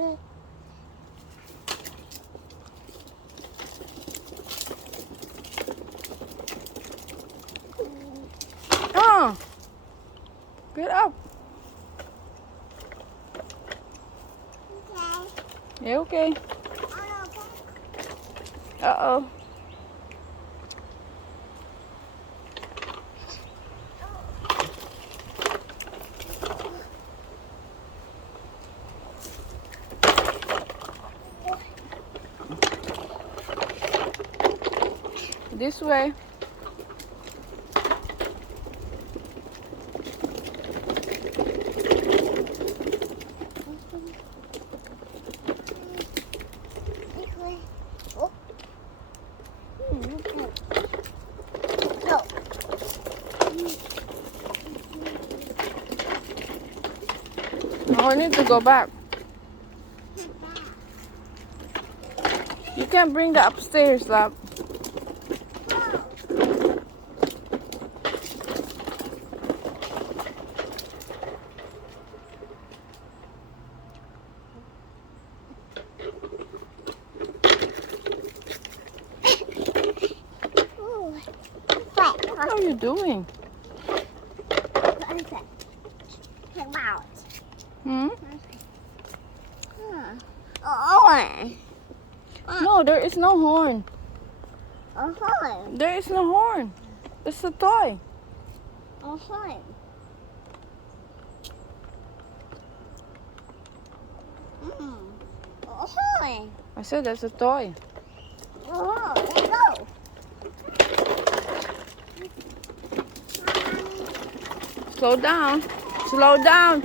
Oh, get up. Yeah, okay. Uh-oh. This way. No, I need to go back. You can't bring that upstairs, love. What are you doing? Hmm? No, there is no horn. There is no horn. It's a toy. I said that's a toy. Slow down. Slow down.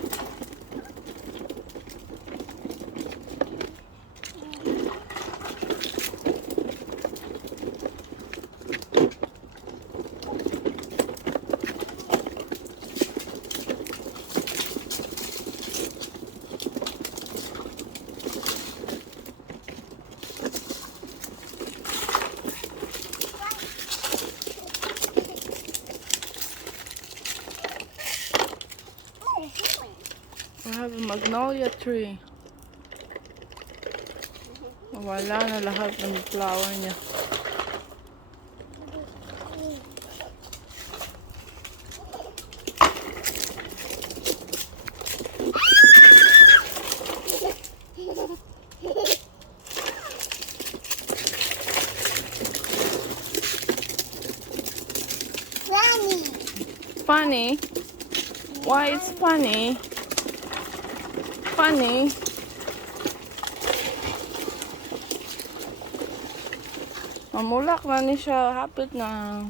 We have a magnolia tree. Wala na lahat ng flower niya. Funny? Why it's funny? Funny? Mamulak na ni siya. Hapit na.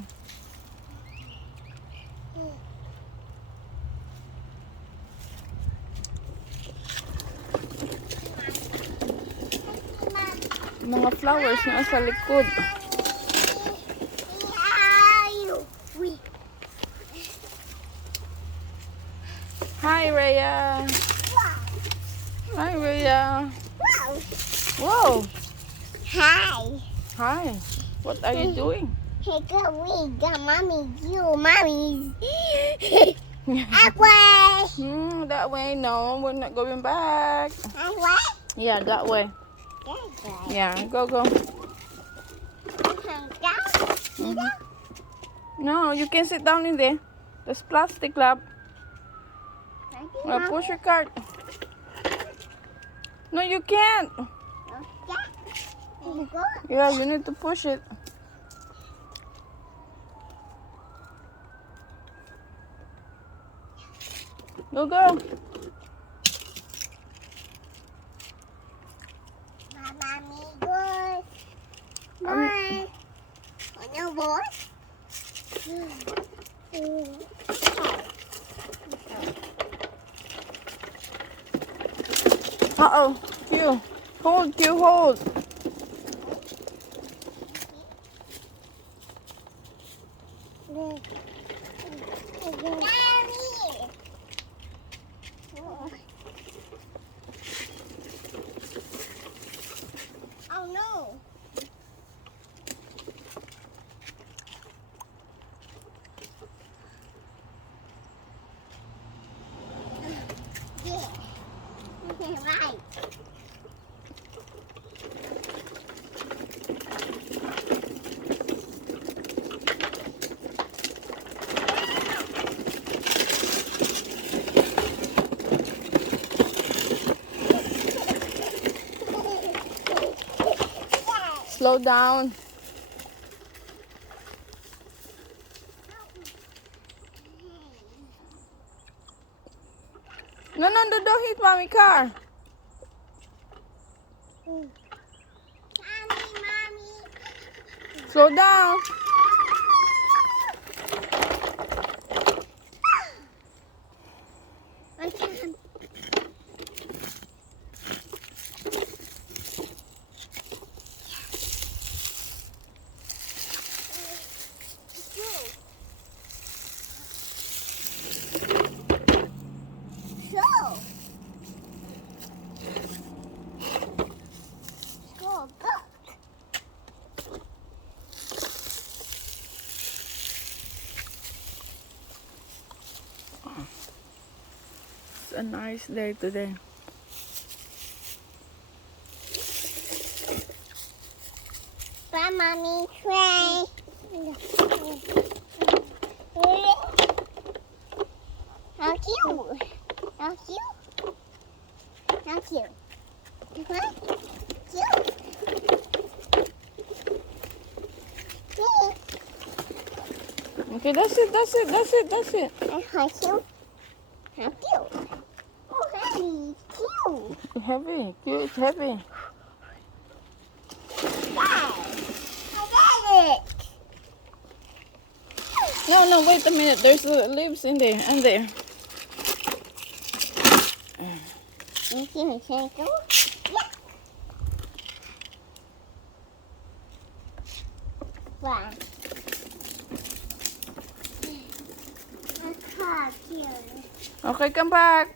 Mga flowers na sa likod. Hi, Rhea. Hi, Rhea. Whoa. Hi. Hi. What are you doing? Hey, go, we got mommy, you, mommy. That way. That way. No, we're not going back. That way? Yeah, that way. That way. Yeah, go, go. Down? No, you can sit down in there. There's plastic, lab. Push your cart. No, you can't. Yeah, you need to push it. Go, go. Mommy, good. Bye. No more? Uh-oh. Q. Hold, Q, hold. Oh no. Yeah. Right. Slow down. No, don't hit mommy car. Mommy, mommy. Slow down. I can't. So. Go, go. It's a nice day today. Bye, mommy. Tray. How cute. How cute. How cute. Huh? Cute. See? Okay, that's it. How cute. How cute. Oh, heavy. Cute. Heavy. It's heavy. Wow. I got it. No, wait a minute. There's leaves in there. And there. You see my circle? Yeah. Wow. A car here. Okay, come back.